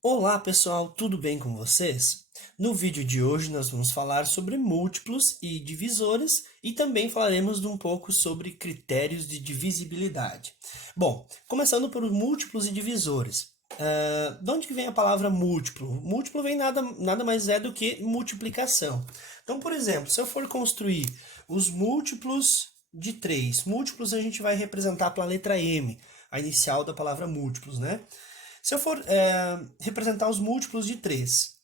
Olá pessoal, tudo bem com vocês? No vídeo de hoje nós vamos falar sobre múltiplos e divisores e também falaremos um pouco sobre critérios de divisibilidade. Bom, começando por múltiplos e divisores. De onde que vem a palavra múltiplo? Múltiplo vem nada mais é do que multiplicação. Então, por exemplo, se eu for construir os múltiplos de 3, múltiplos a gente vai representar pela letra M, a inicial da palavra múltiplos, né? Se eu for representar os múltiplos de 3,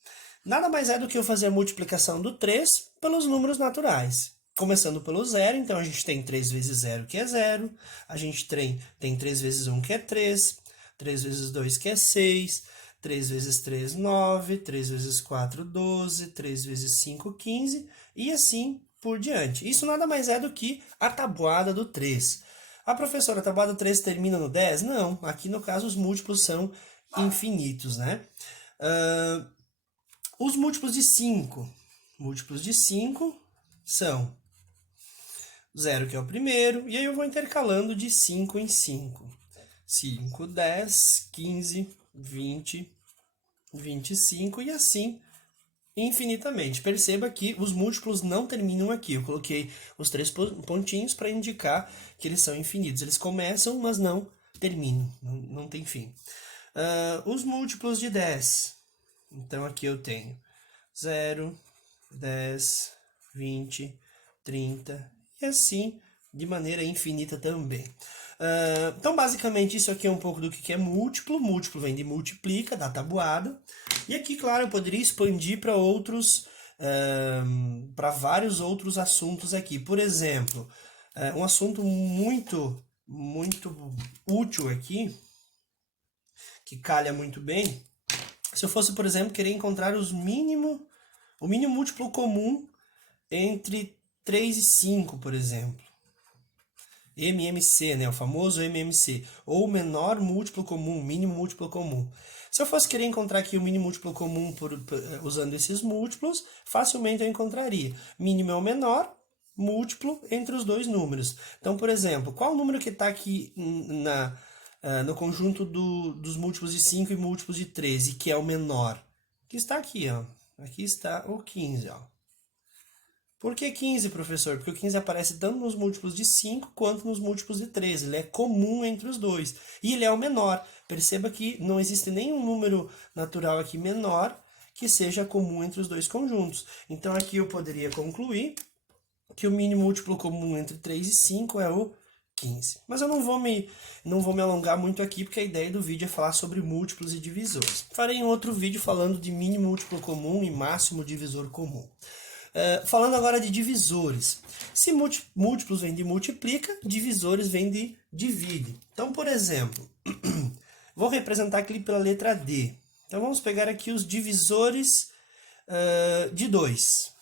nada mais é do que eu fazer a multiplicação do 3 pelos números naturais. Começando pelo zero, então a gente tem 3 vezes zero, que é zero. A gente tem 3 vezes um, que é 3. 3 vezes 2, que é 6. 3 vezes 3, 9. 3 vezes 4, 12. 3 vezes 5, 15. E assim por diante. Isso nada mais é do que a tabuada do 3. A professora, a tabuada 3 termina no 10? Não, aqui no caso os múltiplos são infinitos, né? Ah, os múltiplos de 5. Múltiplos de 5 são zero, que é o primeiro, e aí eu vou intercalando de 5 em 5. 5, 10, 15, 20, 25 e assim infinitamente. Perceba que os múltiplos não terminam aqui. Eu coloquei os três pontinhos para indicar que eles são infinitos. Eles começam, mas não terminam. Não tem fim. Os múltiplos de 10. Então aqui eu tenho 0, 10, 20, 30 e assim de maneira infinita também. Então, basicamente, isso aqui é um pouco do que é múltiplo. Múltiplo vem de multiplica, da tabuada. E aqui, claro, eu poderia expandir para outros, para vários outros assuntos aqui. Por exemplo, um assunto muito útil aqui, que calha muito bem, se eu fosse, por exemplo, querer encontrar o mínimo múltiplo comum entre 3 e 5, por exemplo. MMC, né? O famoso MMC. Ou menor múltiplo comum, mínimo múltiplo comum. Se eu fosse querer encontrar aqui o mínimo múltiplo comum usando esses múltiplos, facilmente eu encontraria. Mínimo é o menor, múltiplo entre os dois números. Então, por exemplo, qual o número que está aqui no conjunto dos múltiplos de 5 e múltiplos de 13, que é o menor? Que está aqui, ó. Aqui está o 15, ó. Por que 15, professor? Porque o 15 aparece tanto nos múltiplos de 5 quanto nos múltiplos de 13. Ele é comum entre os dois. E ele é o menor. Perceba que não existe nenhum número natural aqui menor que seja comum entre os dois conjuntos. Então aqui eu poderia concluir que o mínimo múltiplo comum entre 3 e 5 é o 15. Mas eu não vou me alongar muito aqui, porque a ideia do vídeo é falar sobre múltiplos e divisores. Farei um outro vídeo falando de mínimo múltiplo comum e máximo divisor comum. Falando agora de divisores. Se múltiplos vêm de multiplica, divisores vêm de divide. Então, por exemplo, vou representar aqui pela letra D. Então, vamos pegar aqui os divisores de 2.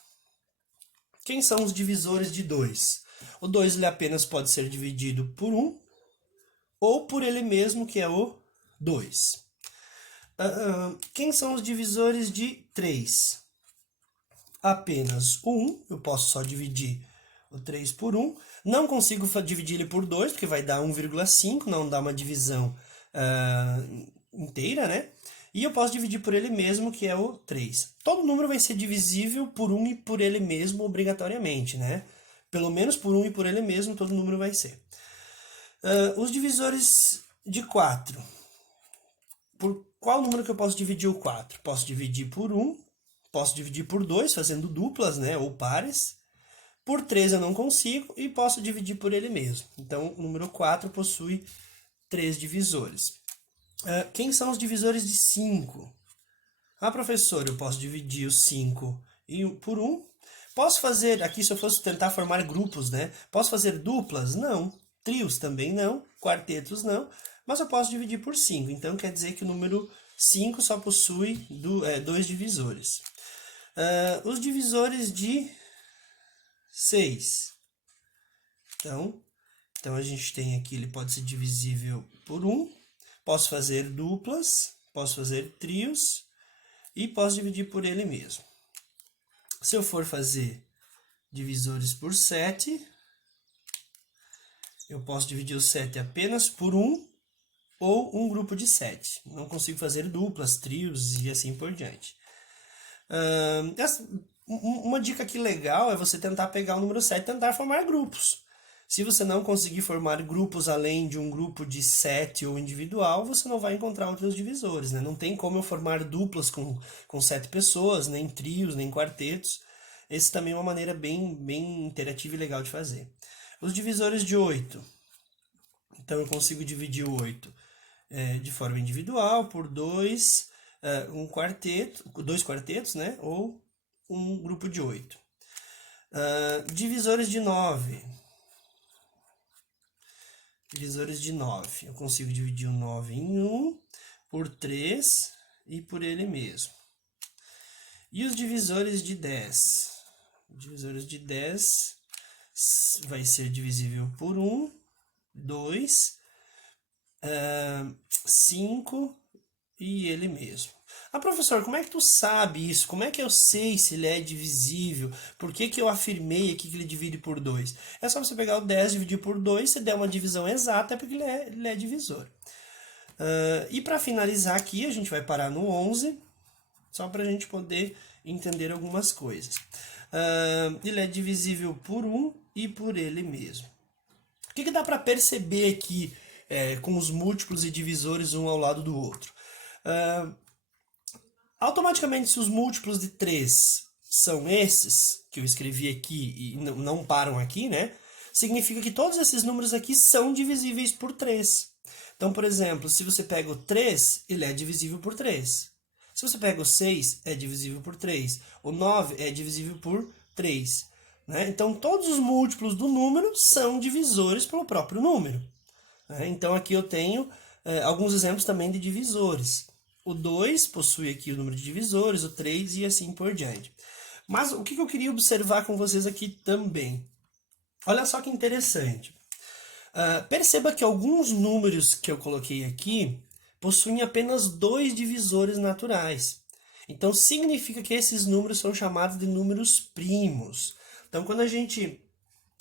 Quem são os divisores de 2? O 2 ele apenas pode ser dividido por 1 ou por ele mesmo, que é o 2. Quem são os divisores de 3? Apenas 1, eu posso só dividir o 3 por 1. Não consigo dividir ele por 2, porque vai dar 1,5, não dá uma divisão inteira, né? E eu posso dividir por ele mesmo, que é o 3. Todo número vai ser divisível por 1 e por ele mesmo obrigatoriamente, né? Pelo menos por 1 e por ele mesmo, todo número vai ser. Os divisores de 4. Por qual número que eu posso dividir o 4? Posso dividir por 1, posso dividir por 2, fazendo duplas, né, ou pares. Por 3 eu não consigo e posso dividir por ele mesmo. Então, o número 4 possui 3 divisores. Quem são os divisores de 5? Professor, eu posso dividir o 5 por 1. Posso fazer, aqui se eu fosse tentar formar grupos, né? Posso fazer duplas? Não. Trios também não. Quartetos não. Mas eu posso dividir por 5. Então, quer dizer que o número 5 só possui 2 divisores. Os divisores de 6. Então, a gente tem aqui, ele pode ser divisível por 1. Posso fazer duplas, posso fazer trios e posso dividir por ele mesmo. Se eu for fazer divisores por 7, eu posso dividir o 7 apenas por 1 ou um grupo de 7. Não consigo fazer duplas, trios e assim por diante. Uma dica aqui legal é você tentar pegar o número 7 e tentar formar grupos. Se você não conseguir formar grupos além de um grupo de 7 ou individual, você não vai encontrar outros divisores, né? Não tem como eu formar duplas com 7 pessoas, nem trios, nem quartetos. Esse também é uma maneira bem interativa e legal de fazer. Os divisores de 8. Então eu consigo dividir o 8 de forma individual por dois quartetos, né? Ou um grupo de 8. Divisores de 9. Divisores de 9. Eu consigo dividir o 9 em 1, por 3 e por ele mesmo. E os divisores de 10? Divisores de 10 vai ser divisível por 1, 2, 5 e ele mesmo. Professor, como é que tu sabe isso? Como é que eu sei se ele é divisível? Por que eu afirmei aqui que ele divide por 2? É só você pegar o 10 e dividir por 2, se der uma divisão exata, é porque ele é divisor. E para finalizar aqui, a gente vai parar no 11, só para a gente poder entender algumas coisas. Ele é divisível por 1 e por ele mesmo. O que dá para perceber aqui com os múltiplos e divisores um ao lado do outro? Automaticamente, se os múltiplos de 3 são esses, que eu escrevi aqui e não param aqui, né? Significa que todos esses números aqui são divisíveis por 3. Então, por exemplo, se você pega o 3, ele é divisível por 3. Se você pega o 6, é divisível por 3. O 9 é divisível por 3. Né? Então, todos os múltiplos do número são divisores pelo próprio número. Né? Então, aqui eu tenho alguns exemplos também de divisores. O 2 possui aqui o número de divisores, o 3 e assim por diante. Mas o que eu queria observar com vocês aqui também? Olha só que interessante. Perceba que alguns números que eu coloquei aqui possuem apenas 2 divisores naturais. Então, significa que esses números são chamados de números primos. Então, quando a gente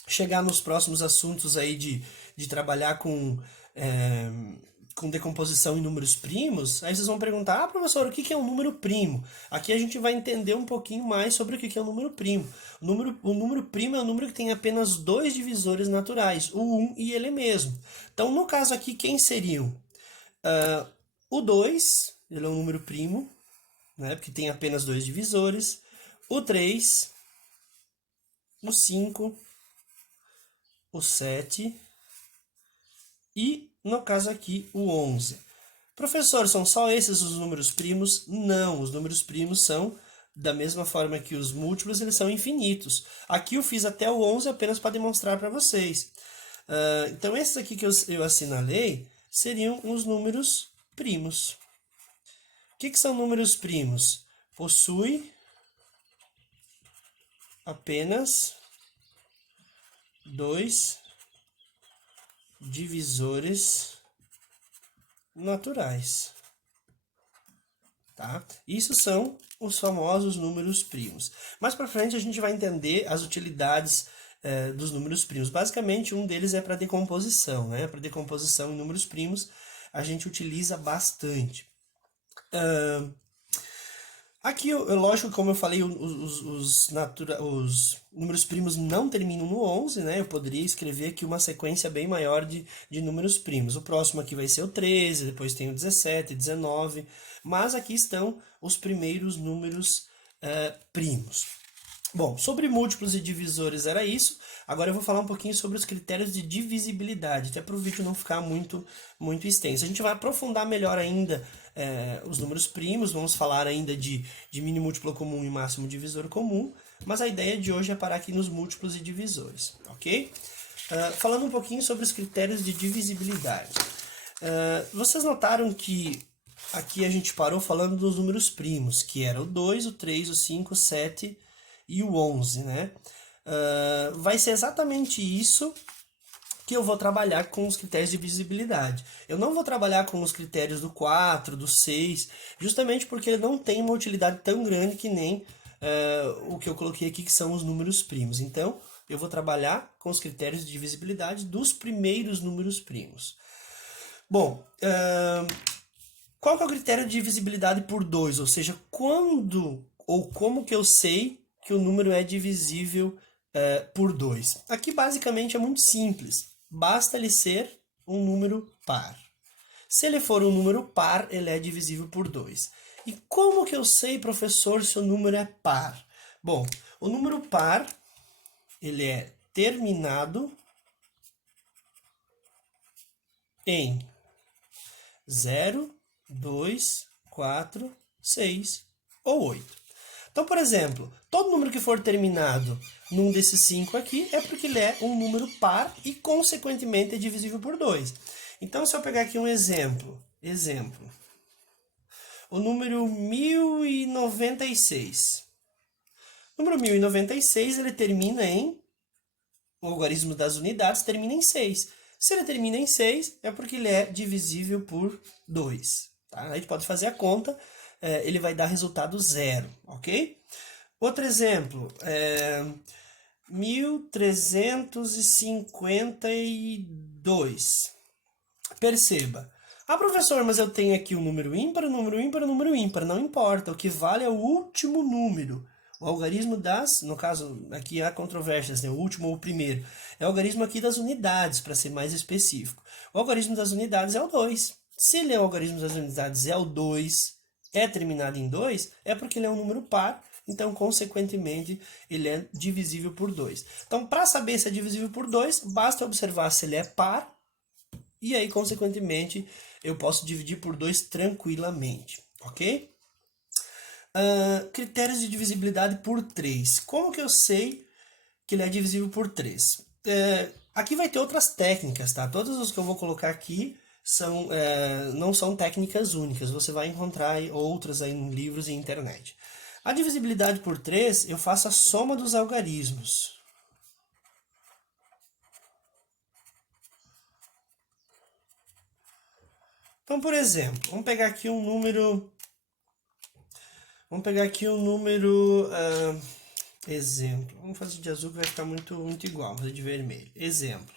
chegar nos próximos assuntos aí de trabalhar com decomposição em números primos, aí vocês vão perguntar, professor, o que é um número primo? Aqui a gente vai entender um pouquinho mais sobre o que é um número primo. O número primo é um número que tem apenas 2 divisores naturais, o 1 e ele mesmo. Então, no caso aqui, quem seriam? O 2, ele é um número primo, né, porque tem apenas 2 divisores. O 3, o 5, o 7 e, no caso aqui, o 11. Professor, são só esses os números primos? Não, os números primos são, da mesma forma que os múltiplos, eles são infinitos. Aqui eu fiz até o 11 apenas para demonstrar para vocês. Então, esses aqui que eu assinalei seriam os números primos. O que são números primos? Possui apenas 2 divisores naturais. Tá? Isso são os famosos números primos. Mais para frente a gente vai entender as utilidades dos números primos. Basicamente, um deles é para decomposição, né? Para decomposição em números primos, a gente utiliza bastante. Aqui, lógico, como eu falei, os números primos não terminam no 11, né? Eu poderia escrever aqui uma sequência bem maior de números primos. O próximo aqui vai ser o 13, depois tem o 17, 19, mas aqui estão os primeiros números primos. Bom, sobre múltiplos e divisores era isso. Agora eu vou falar um pouquinho sobre os critérios de divisibilidade, até para o vídeo não ficar muito extenso. A gente vai aprofundar melhor ainda os números primos, vamos falar ainda de mínimo múltiplo comum e máximo divisor comum, mas a ideia de hoje é parar aqui nos múltiplos e divisores, ok? Falando um pouquinho sobre os critérios de divisibilidade. Vocês notaram que aqui a gente parou falando dos números primos, que era o 2, o 3, o 5, o 7 e o 11, né? Vai ser exatamente isso que eu vou trabalhar com os critérios de divisibilidade. Eu não vou trabalhar com os critérios do 4, do 6, justamente porque ele não tem uma utilidade tão grande que nem o que eu coloquei aqui, que são os números primos. Então, eu vou trabalhar com os critérios de divisibilidade dos primeiros números primos. Bom, qual que é o critério de divisibilidade por 2? Ou seja, quando ou como que eu sei que o número é divisível por 2? Aqui basicamente é muito simples. Basta ele ser um número par. Se ele for um número par, ele é divisível por 2. E como que eu sei, professor, se o número é par? Bom, o número par, ele é terminado em 0, 2, 4, 6 ou 8. Então, por exemplo, todo número que for terminado num desses 5 aqui é porque ele é um número par e, consequentemente, é divisível por 2. Então, se eu pegar aqui um exemplo, o número 1096. O número 1096, ele termina em, o algarismo das unidades termina em 6. Se ele termina em 6, é porque ele é divisível por 2. Tá? A gente pode fazer a conta, ele vai dar resultado zero, ok? Outro exemplo, 1352. Perceba. Ah, professor, mas eu tenho aqui o número ímpar, o número ímpar, o número ímpar. Não importa, o que vale é o último número. O algarismo das, no caso, aqui há controvérsias, né? O último ou o primeiro. É o algarismo aqui das unidades, para ser mais específico. O algarismo das unidades é o 2. Se ele é o algarismo das unidades é o 2, é terminado em 2, é porque ele é um número par, então, consequentemente, ele é divisível por 2. Então, para saber se é divisível por 2, basta observar se ele é par, e aí, consequentemente, eu posso dividir por 2 tranquilamente, ok? Critérios de divisibilidade por 3. Como que eu sei que ele é divisível por 3? Aqui vai ter outras técnicas, tá? Todas as que eu vou colocar aqui não são técnicas únicas. Você vai encontrar outras aí em livros e internet. A divisibilidade por 3, eu faço a soma dos algarismos. Então, por exemplo, vamos pegar aqui um número... exemplo. Vamos fazer de azul que vai ficar muito igual. Vamos fazer de vermelho. Exemplo.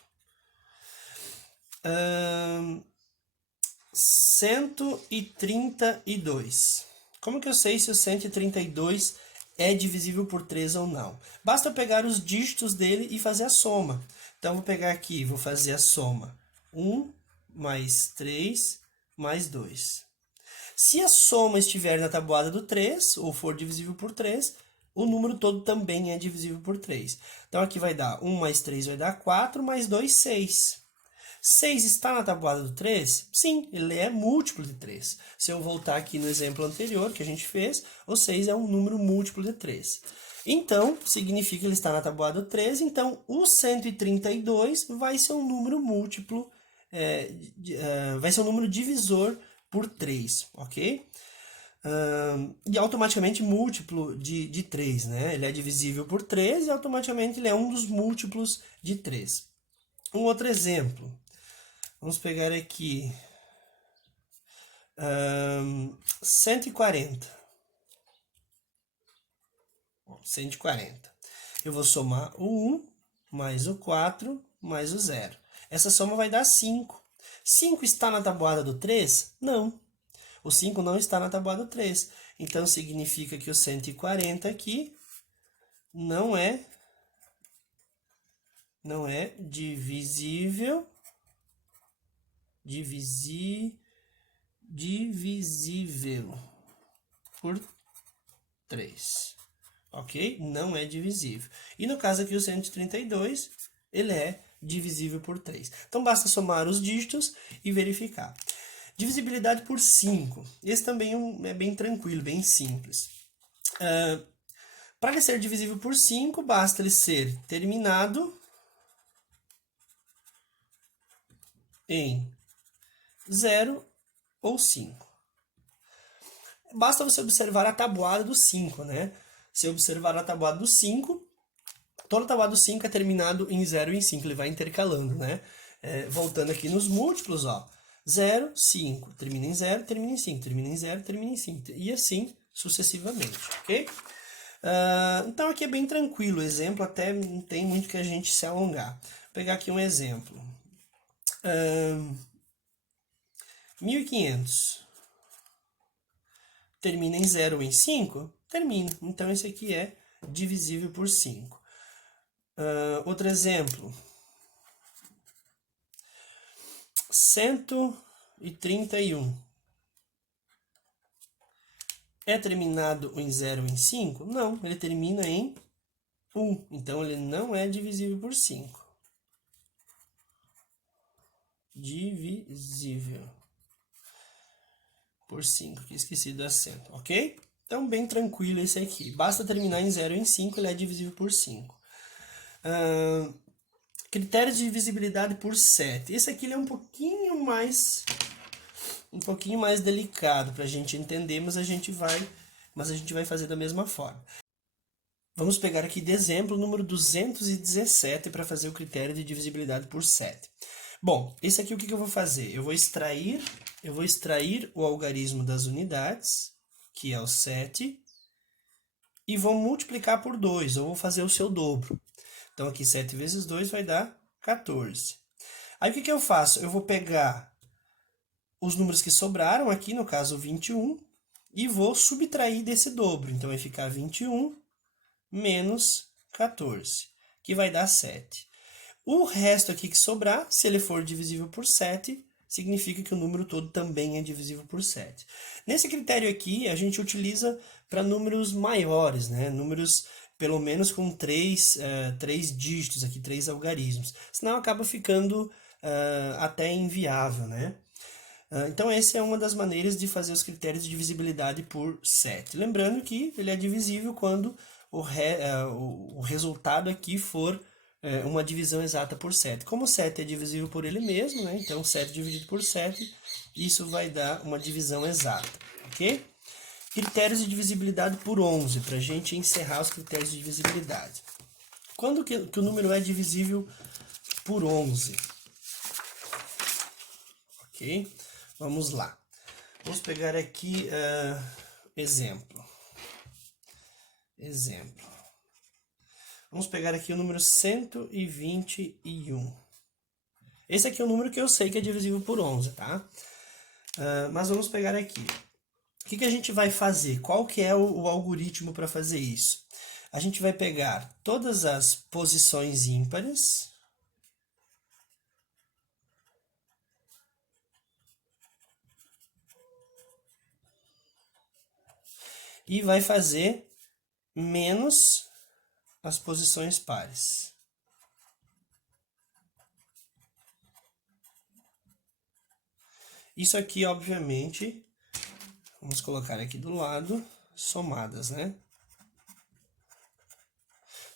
132. Como que eu sei se o 132 é divisível por 3 ou não? Basta eu pegar os dígitos dele e fazer a soma. Então, vou pegar aqui, vou fazer a soma. 1 mais 3 mais 2. Se a soma estiver na tabuada do 3, ou for divisível por 3, o número todo também é divisível por 3. Então, aqui vai dar 1 mais 3 vai dar 4, mais 2, 6. 6 está na tabuada do 3? Sim, ele é múltiplo de 3. Se eu voltar aqui no exemplo anterior que a gente fez, o 6 é um número múltiplo de 3. Então, significa que ele está na tabuada do 3, então o 132 vai ser um número múltiplo, vai ser um número divisor por 3, ok? E automaticamente múltiplo de 3, né? Ele é divisível por 3 e automaticamente ele é um dos múltiplos de 3. Um outro exemplo. Vamos pegar aqui 140. 140. Eu vou somar o 1 mais o 4 mais o 0. Essa soma vai dar 5. 5 está na tabuada do 3? Não. O 5 não está na tabuada do 3. Então, significa que o 140 aqui não é divisível por 3. Ok? Não é divisível. E no caso aqui, o 132, ele é divisível por 3. Então, basta somar os dígitos e verificar. Divisibilidade por 5. Esse também é bem tranquilo, bem simples. Para ele ser divisível por 5, basta ele ser terminado em 0 ou 5. Basta você observar a tabuada do 5, né? Se observar a tabuada do 5, toda a tabuada do 5 é terminado em 0 e em 5, ele vai intercalando, né? Voltando aqui nos múltiplos, ó. 0, 5, termina em 0, termina em 5, termina em 0, termina em 5, e assim sucessivamente, ok? Então aqui é bem tranquilo, o exemplo até não tem muito que a gente se alongar. Vou pegar aqui um exemplo. 1.500 termina em 0 ou em 5? Termina. Então, esse aqui é divisível por 5. Outro exemplo. 131. É terminado em 0 ou em 5? Não, ele termina em 1. Então, ele não é divisível por 5. Divisível por 5, que esqueci do acento, ok? Então, bem tranquilo esse aqui. Basta terminar em 0 ou em 5, ele é divisível por 5. Critérios de divisibilidade por 7. Esse aqui ele é um pouquinho mais delicado para a gente entender, mas a gente vai fazer da mesma forma. Vamos pegar aqui de exemplo o número 217 para fazer o critério de divisibilidade por 7. Bom, esse aqui o que eu vou fazer? Eu vou extrair o algarismo das unidades, que é o 7, e vou multiplicar por 2, ou vou fazer o seu dobro. Então, aqui 7 vezes 2 vai dar 14. Aí, o que eu faço? Eu vou pegar os números que sobraram, aqui no caso 21, e vou subtrair desse dobro. Então, vai ficar 21 menos 14, que vai dar 7. O resto aqui que sobrar, se ele for divisível por 7, significa que o número todo também é divisível por 7. Nesse critério aqui, a gente utiliza para números maiores, né? Números pelo menos com 3 dígitos aqui, 3 algarismos. Senão acaba ficando até inviável, né? Então, essa é uma das maneiras de fazer os critérios de divisibilidade por 7. Lembrando que ele é divisível quando o resultado aqui for uma divisão exata por 7. Como 7 é divisível por ele mesmo, né? Então 7 dividido por 7, isso vai dar uma divisão exata, ok? Critérios de divisibilidade por 11, para a gente encerrar os critérios de divisibilidade. Quando que o número é divisível por 11? Ok? Vamos lá. Vamos pegar aqui exemplo. Vamos pegar aqui o número 121. Esse aqui é o número que eu sei que é divisível por 11, tá? Mas vamos pegar aqui. O que a gente vai fazer? Qual que é o algoritmo para fazer isso? A gente vai pegar todas as posições ímpares e vai fazer menos as posições pares. Isso aqui, obviamente, vamos colocar aqui do lado, somadas, né?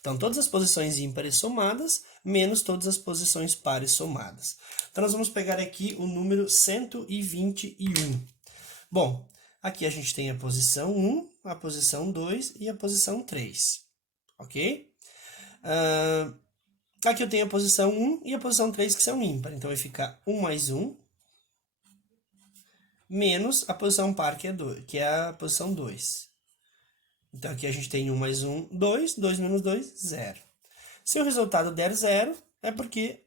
Então, todas as posições ímpares somadas, menos todas as posições pares somadas. Então, nós vamos pegar aqui o número 121. Bom, aqui a gente tem a posição 1, a posição 2 e a posição 3, ok? Aqui eu tenho a posição 1 e a posição 3 que são ímpar, então vai ficar 1 mais 1, menos a posição par, que é a posição 2. Então, aqui a gente tem 1 mais 1, 2, 2 menos 2, 0. Se o resultado der 0, é porque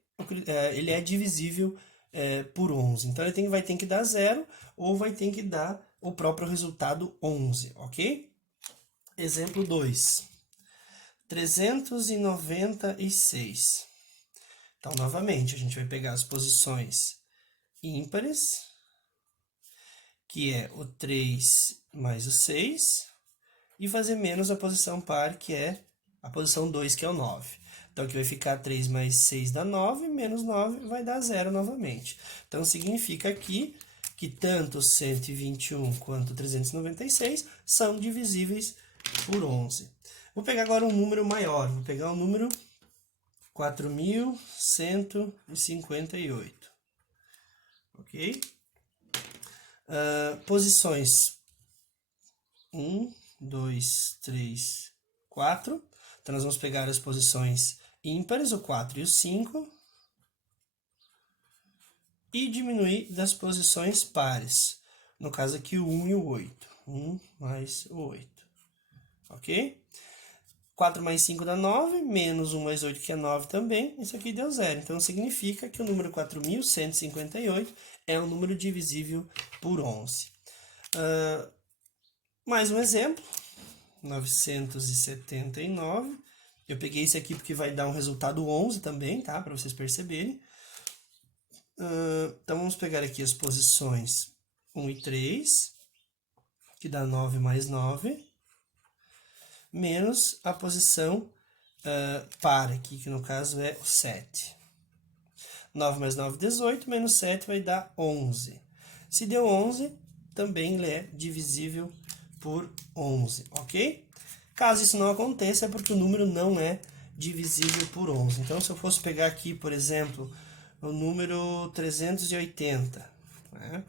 ele é divisível por 11. Então, ele vai ter que dar 0 ou vai ter que dar o próprio resultado 11, ok? Exemplo 2. 396. Então, novamente, a gente vai pegar as posições ímpares, que é o 3 mais o 6, e fazer menos a posição par, que é a posição 2, que é o 9. Então, aqui vai ficar 3 mais 6 dá 9, menos 9 vai dar 0 novamente. Então, significa aqui que tanto 121 quanto 396 são divisíveis por 11. Vou pegar agora um número maior, vou pegar o número 4.158, ok? Posições 1, 2, 3, 4. Então, nós vamos pegar as posições ímpares, o 4 e o 5, e diminuir das posições pares. No caso aqui, o 1 e o 8. 1 mais o 8. Ok? 4 mais 5 dá 9, menos 1 mais 8, que é 9 também, isso aqui deu 0. Então, significa que o número 4.158 é um número divisível por 11. Mais um exemplo, 979. Eu peguei esse aqui porque vai dar um resultado 11 também, tá? Para vocês perceberem. Então, vamos pegar aqui as posições 1 e 3, que dá 9 mais 9, menos a posição par aqui, que no caso é o 7. 9 mais 9, 18, menos 7 vai dar 11. Se deu 11, também ele é divisível por 11, ok? Caso isso não aconteça, é porque o número não é divisível por 11. Então, se eu fosse pegar aqui, por exemplo, o número 380, né?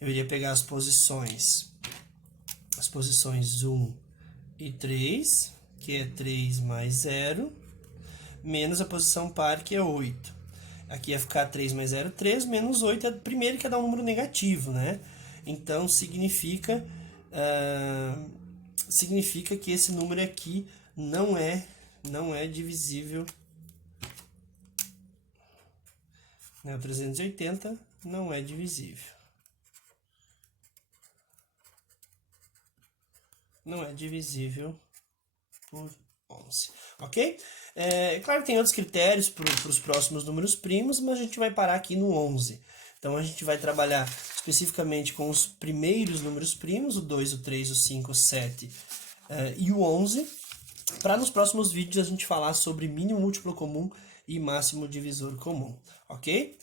Eu iria pegar as posições 1 e 3, que é 3 mais 0, menos a posição par, que é 8. Aqui ia ficar 3 mais 0, 3, menos 8, primeiro que ia dar um número negativo, né? Então, significa que esse número aqui não é divisível, né? O 380 não é divisível. Não é divisível por 11, ok? Claro que tem outros critérios para os próximos números primos, mas a gente vai parar aqui no 11. Então, a gente vai trabalhar especificamente com os primeiros números primos, o 2, o 3, o 5, o 7 e o 11, para nos próximos vídeos a gente falar sobre mínimo múltiplo comum e máximo divisor comum, ok?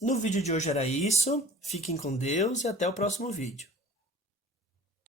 No vídeo de hoje era isso, fiquem com Deus e até o próximo vídeo.